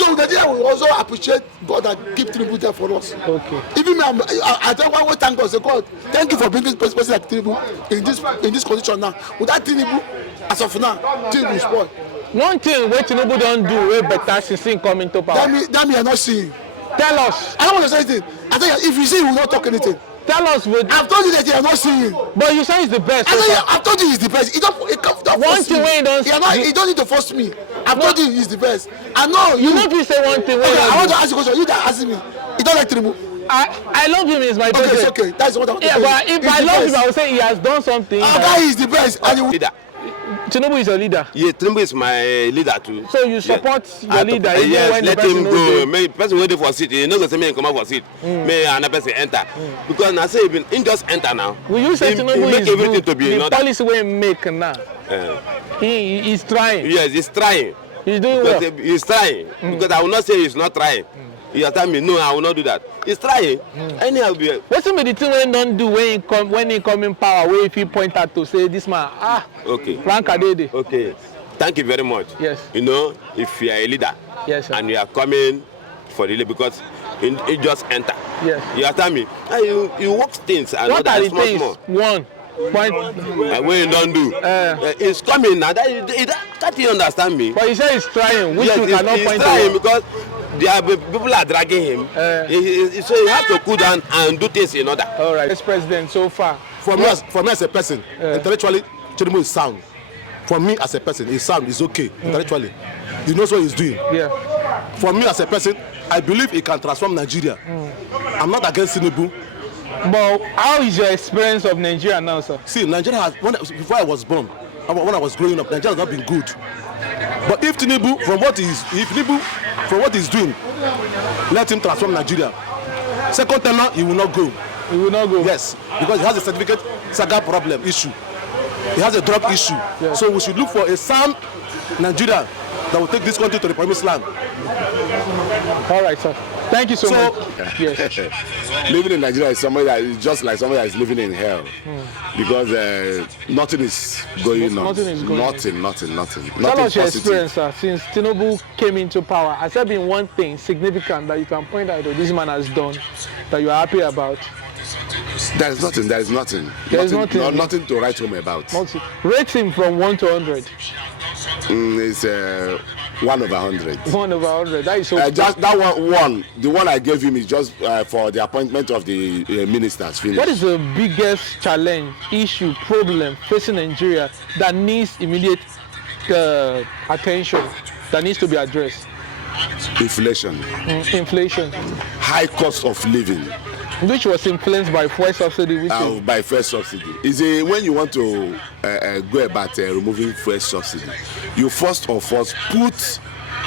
So Nigeria will also appreciate God that keep TINUBU there for us. Okay. Even me, I tell one thank God. Say God, thank you for bringing this person like TINUBU in this condition now. Without TINUBU, as of now, TINUBU will spoil. One thing wey TINUBU don do way better since he come into power. That me, I'm not seeing. Tell us. I don't want to say anything. I tell you, if you see, you will not talk anything. Tell us. I've told you that you are not seeing. But you say he's the best. I've told you he's the best. He don't one thing wey he don. He don't need to force me. I've told you he's the best. I know you know if you say one thing. Okay, I want to ask you a question. You that asking me. You don't like TINUBU? I love him. He's my president. Okay, it's okay. That's what I want to say. Yeah, but if I love him, I would say he has done something. Our guy is the best. And he will. TINUBU is your leader. Yeah, TINUBU is my leader too. So you support your leader even yes, when let the person him go. Maybe person waiting for seat. You know, go say me come out for seat. Me another person enter. Because now say even in just enter now. Will you say TINUBU is everything to be the policy we make now? He's trying. Yes, he's trying. He's doing well. He's trying. Because I will not say he's not trying. You tell me no, I will not do that. He's trying. Anyhow, what's the thing when don't do when he come in power? Where if he point out to say this man okay. Frank Adede. Okay. Thank you very much. Yes. You know, if you are a leader, yes, sir. And you are coming for the leader because you just enter. Yes. You tell me, you work things and what are the things? More. One. Point. When you don't do, it's coming now. That you understand me. But he said he's trying, which you cannot he's point trying to. because people are dragging him. So you have to cool down and do things in order. All right. This president so far. For me as a person, intellectually, TINUBU is sound. For me as a person, he's sound. He's okay intellectually. He knows what he's doing. Yeah. For me as a person, I believe he can transform Nigeria. I'm not against TINUBU. But how is your experience of Nigeria now, sir? See, Nigeria has, before I was born, when I was growing up, Nigeria has not been good. But if TINUBU, from what he's doing, let him transform Nigeria. Second tenor, he will not go. He will not go. Yes, because he has a certificate saga problem issue. He has a drug issue. Yes. So we should look for a sound Nigeria that will take this country to the promised land. All right, sir. Thank you so much. Yes. Living in Nigeria is somebody that is just like somebody that is living in hell, because nothing is going on. Nothing. Tell us your experience, sir. Since TINUBU came into power, has there been one thing significant that you can point out that this man has done that you are happy about? There is nothing. Nothing to write home about. Rate him from 1 to 100. It's 1/100. 1/100. That is so. Just that one. The one I gave him is just for the appointment of the ministers. Finished. What is the biggest challenge, issue, problem facing Nigeria that needs immediate attention, that needs to be addressed? Inflation. Inflation. High cost of living. Which was influenced by fuel subsidy. By fuel subsidy. When you want to go about removing fuel subsidy, you first of all put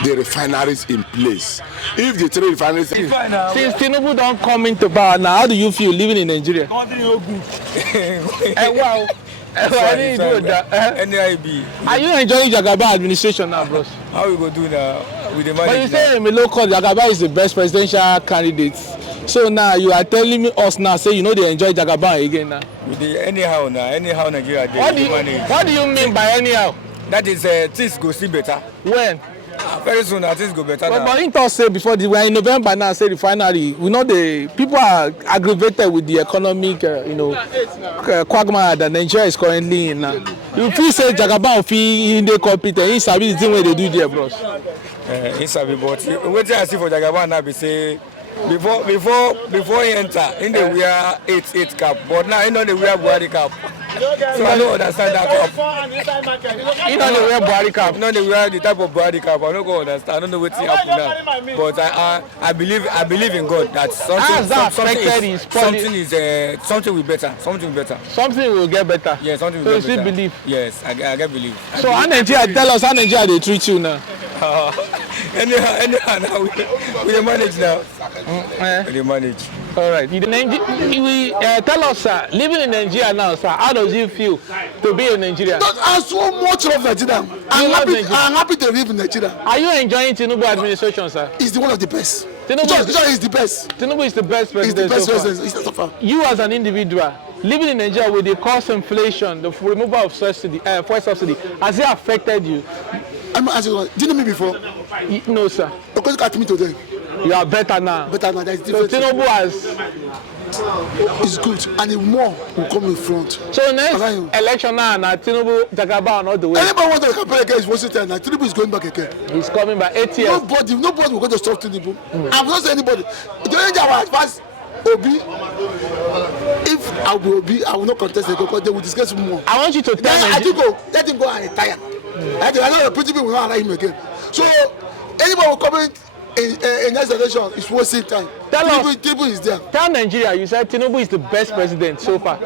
the refineries in place. If the 3 refineries... Since TINUBU don't come into power now, how do you feel living in Nigeria? Wow. Are you enjoying Jagaba administration now, bros? How we go do now with the money? But you say local Jagaba is the best presidential candidate. So now you are telling us now, say you know they enjoy Jagaba again now. Anyhow Nigeria. What do you mean by anyhow? That is things go see better. When? Very soon things go better. But in talk say before we are in November now, say refinery. We know the people are aggravated with the economic, quagmire that Nigeria is currently in now. You feel say Jagaba will feel in the competent. He sabi the thing where they do there, bros. He sabi, but what I see for Jagaba now be say. Before he enter, he dey wear 8 cap, but now he no dey wear Buhari cap. So I don't understand that cap. He no dey wear Buhari cap. He no dey wear the type of Buhari cap. I don't go understand. I don't know what's happening now. But I believe in God that something will better. Something will get better. Yes, something will get better. So you still believe? Yes, I get believe. So how Nigeria, tell us how Nigeria they treat you now? Anyhow now we manage now. We manage. All right. Tell us, sir, living in Nigeria now, sir, how does it feel to be in Nigeria? I so much love Nigeria. I'm happy to live in Nigeria. Are you enjoying TINUBU administration, sir? It's one of the best. TINUBU is the best. TINUBU is the best president. It's the best president. You as an individual, living in Nigeria with the cost inflation, the removal of subsidy, fuel subsidy, has it affected you? I'm asking you, do you know me before? No, sir. Okay. Because look at me today. You are better now. Better now. There's So difference. Tinubu has. It's good, and the more will come in front. So next Around. election now, Tinubu Jagaban all the way. Anybody want to campaign against Washington? Now Tinubu is going back again. He's coming by 8 years. Nobody will go to stop Tinubu. I'm not saying anybody. The only thing I will advise Obi, if I will Obi, I will not contest again because they will discuss more. I want you to tell Then I me. do go, let him go and retire. I know the principle will not allow him again. So anybody will come in next election is wasting time. Tinubu is there. Tell Nigeria, you said Tinubu is the best president so far.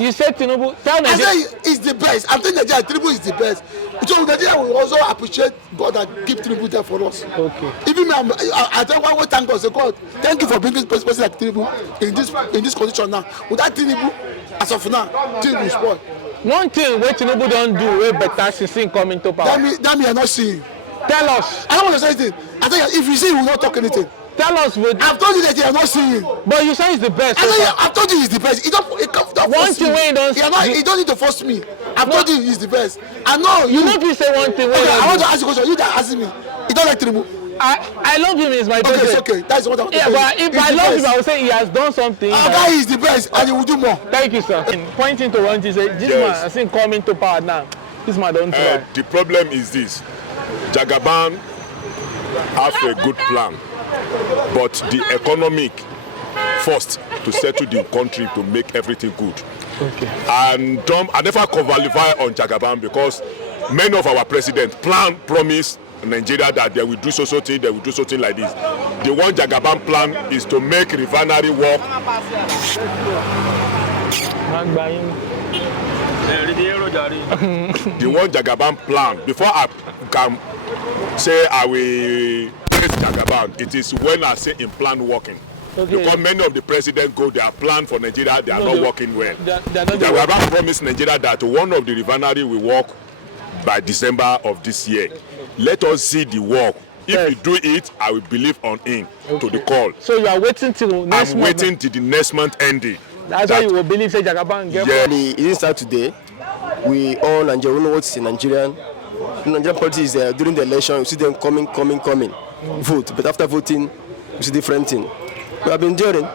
You said Tinubu. Tell I Nigeria. say he's the best. I'm telling Nigeria, Tinubu is the best. So Nigeria will also appreciate God that keep Tinubu there for us. Okay. Even me, I tell one thank God. Say God, thank you for bringing person like Tinubu in this condition now. Without Tinubu, as of now, Tinubu is spoiled. One thing wey Tinubu don do way better since he come into power. That me, I not seeing. Tell us. I don't want to say anything. I tell you, if you see, you will not talk anything. Tell us. I've told you that you are not seeing. But you say he's the best. I tell you, I've told you he's the best. He don't One thing wey he don. He don't need to force me. I've told you he's the best. I know You no fit say one thing wey. Okay, I want to ask you a question. You that asking me. You don't like Tinubu. I love him. He's my Okay, president. it's okay. That's what I want to Yeah, tell but you. if He's I the love him, best. I would say he has done something. Our guy is the best, and he will do more. Thank you, sir. Pointing to one thing, say this Yes. man, I think, come into power now. This man don't try. The problem is this: Jagaban have a good plan, but the economic first to settle the country to make everything good. Okay. And I never qualify on Jagaban because many of our presidents promise Nigeria that they will do so thing, they will do something like this. The one Jagaban plan is to make refinery work. The one Jagaban plan, before I can say I will praise Jagaban, it is when I say in plan working. Okay. Because many of the presidents go, their plan for Nigeria, they are not working well. They are not Jagaban promised Nigeria that one of the refinery will work by December of this year. Let us see the work. If we do it, I will believe on him to the call. So you are waiting till next I'm month? waiting till the next month ending. That's why you will believe say Jagaban get Yeah. It didn't start today. We all Nigerians, we know what's in Nigerian. Nigerian politics is during the election, you see them coming. Vote. But after voting, you see different thing. We have been enduring.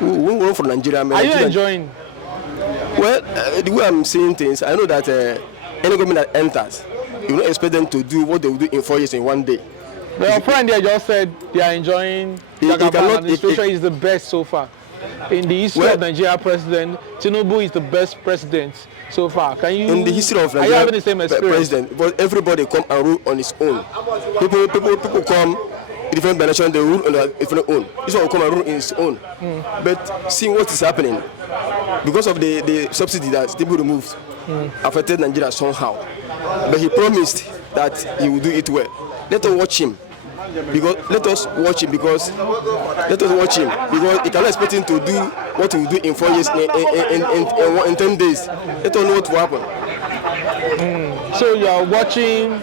We won't run for Nigeria. Are you enjoying? Well, the way I'm seeing things, I know that any government that enters, you don't expect them to do what they will do in 4 years in one day. But your friend there just said they are enjoying Jagaban administration is the best so far. In the history of Nigeria president, Tinubu is the best president so far. Can you? In the history of Nigeria, are you having the same experience? president, but everybody come and rule on his own. People come in different nation, they rule on their different own. This one will come and rule in his own. But seeing what is happening, because of the subsidy that Tinubu removed, affected Nigeria somehow. But he promised that he will do it well. Let us watch him. Because he cannot expect him to do what he will do in 4 years in 10 days. Let us know what will happen. So you are watching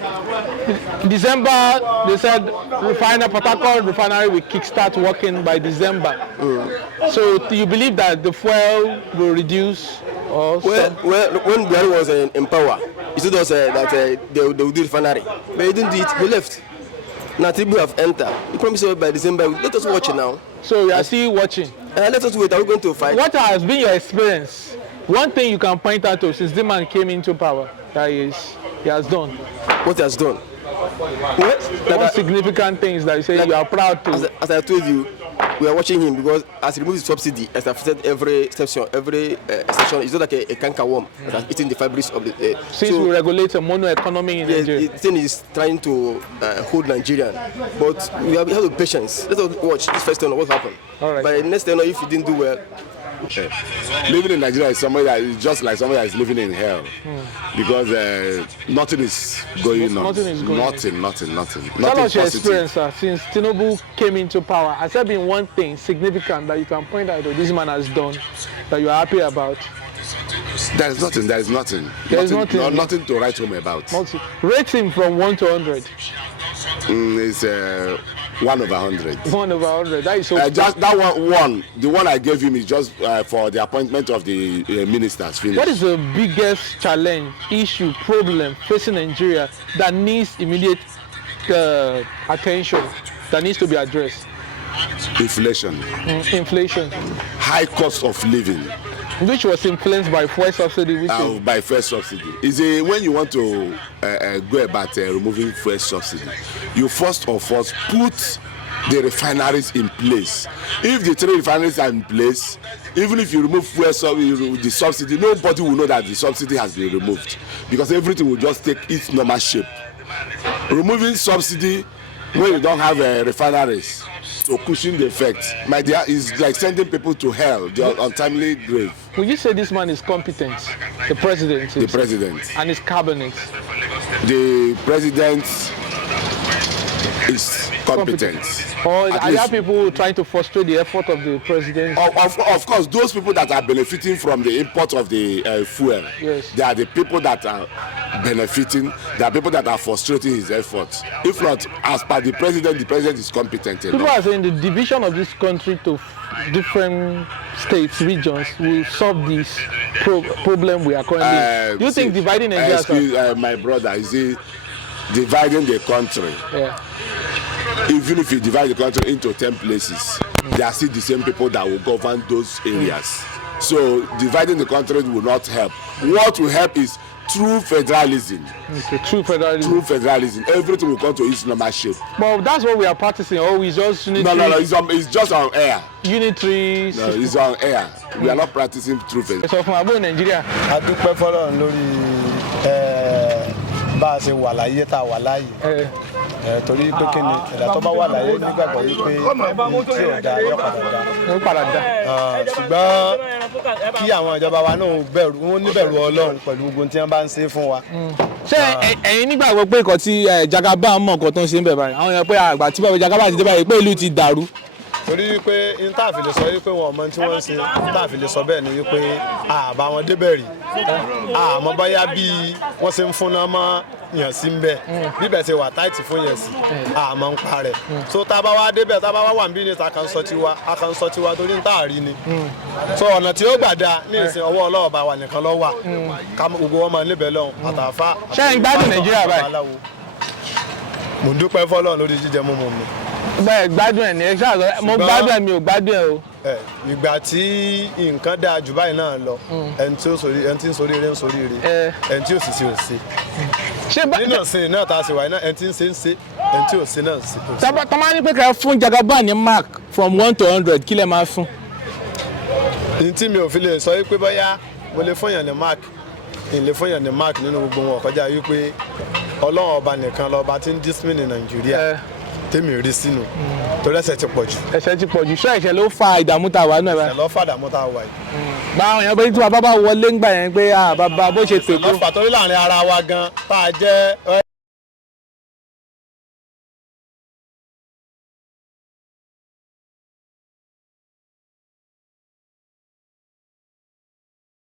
December. They said Port Harcourt refinery will kickstart working by December. So do you believe that the fuel will reduce? Or well, when Buhari was in power, he told us that they will do refinery, but he didn't do it. He left. Now Tinubu have entered. He promised us by December. Let us watch it now. So you are still watching. Let us wait. Are we going to fight? What has been your experience? One thing you can point out to since the man came into power that he has done. What he has done? What significant things that you say you are proud to? As I told you, we are watching him because as he removes the subsidy, as I've said, every section, it's not like a canker worm that has eaten the fabrics of the. Since we regulate a mono economy in Nigeria, the thing is trying to hold Nigerian, but we have to patience. Let us watch this first turn what happened. All right. By the next turn, if you didn't do well. Living in Nigeria is somebody that is just like somebody that is living in hell because nothing is going on. Nothing. Tell us your experience, sir. Since Tinubu came into power, has there been one thing significant that you can point out that this man has done that you are happy about? There is nothing. Nothing to write home about. Rate him from 1 to 100. It's 1/100. 1/100. That is so. Just that one. The one I gave him is just for the appointment of the ministers. Finished. What is the biggest challenge, issue, problem facing Nigeria that needs immediate attention that needs to be addressed? Inflation, Inflation, high cost of living. which was influenced by fuel subsidy. By fuel subsidy. When you want to go about removing fuel subsidy, you first of all put the refineries in place. If the 3 refineries are in place, even if you remove fuel the subsidy, nobody will know that the subsidy has been removed, because everything will just take its normal shape. Removing subsidy when you don't have refineries to cushion the effect, my dear, is like sending people to hell, the untimely grave. Would you say this man is competent? The president. The president. And his cabinet. The president is competent. Or are there people trying to frustrate the effort of the president? Of course, those people that are benefiting from the import of the fuel, yes, they are the people that are benefiting. They are people that are frustrating his efforts. If not, as per the president is competent enough. People are saying the division of this country to different states, regions will solve this problem we are currently. Do you think dividing Nigeria? My brother, is he dividing the country? Yeah. Even if you divide the country into 10 places, they are still the same people that will govern those areas. So dividing the country will not help. What will help is true federalism. Okay, true federalism. True federalism. Everything will come to its normal shape. But that's what we are practicing. Or we just unitary. No. It's just on air. Unitary. No, it's on air. We are not practicing true federalism. So from above Nigeria. A dúpẹ́ fọ́lọ́run lórí bá a ṣe wà láyé tá a wà láyé. Torí pé kí ni ẹ̀dá tó bá wà láyé nígbàgbọ́ yìí pé tí ò da yọ padà dá. Ṣùgbọ́n kí àwọn ìjọba wa náà wọ́n níbẹ̀rù Ọlọ́run pẹ̀lú gbogbo tí wọ́n bá ń ṣe fún wa. Ṣé ẹ̀yin nígbàgbọ́ pé nǹkan tí Jagaban mọ̀ nǹkan tó ń ṣe ń bẹ̀ báyìí? Àwọn èèyàn pé àgbà tí bàbá Jagaban ti dé báyìí pé ìlú ti dàrú. Torí pé n tá fi lè sọ wípé wọn ọmọ tí wọ́n ń ṣe n tá fi lè sọ bẹ́ẹ̀ ni wípé àbá wọn débẹ̀ rí àmọ́ báyá bí wọ́n ṣe ń fúnná mọ́ yàn sí ń bẹ̀ bíbẹ̀ ṣe wà táìtì fún yàn sí àmọ́ ń parẹ́ so tá a bá wá débẹ̀ tá a bá wá wà ń bí ní ta kan sọ tiwa torí n tá rí ni so ọ̀nà tí ó gbà dáa ní ìsìn ọwọ́ ọlọ́ọ̀bá wa nìkan ló wà ká gbogbo wọn máa níbẹ̀ lọ́hùn àtàfà. Ṣé ń gbádùn Nàìjíríà báyìí? Mo dúpẹ́ fọ́lọ́run lórí jíjẹ mímu mi. Bẹ́ẹ̀ gbádùn ẹ̀ ní ẹ ṣáà mo gbádùn ẹ̀ mi ò gbádùn ẹ̀ o. Ìgbà tí nǹkan dáa jù báyìí náà lọ ẹni tí ń soríire ń soríire ẹni tí ò sì ṣe ò ṣe. Nínú ọ̀sìn náà tá a ṣe wáyé náà ẹni tí ń ṣe ń ṣe ẹni tí ò ṣe náà ń ṣe. Tọ́mọ ní pé ká fún Jagaban ní mark from 1 to 100 kí lẹ máa fún? Ní tí mi ò fi lè sọ wípé bóyá mo lè fún yàn ní mark ìlè fún yàn ní mark nínú gbogbo wọn kọjá wípé Ọlọ́run ọba nìkan lọ́ba tí ń dísmìnì Nàìjíríà tèmi rí sínú torí ẹ̀ṣẹ̀ ti pọ̀ jù. Ẹ̀ṣẹ̀ ti pọ̀ jù ṣé ẹ̀ṣẹ̀ ló fa ìdààmú tá a wà náà. Ẹ̀ṣẹ̀ ló fa ìdààmú tá a wà yìí. Báwọn èèyàn bẹ́ẹ̀ tí bàbá wọlé ń gbà yẹn pé bàbá bó ṣe pè kó. Ọ̀pọ̀ àtọ́rí láàrin ara wa gan tá a jẹ́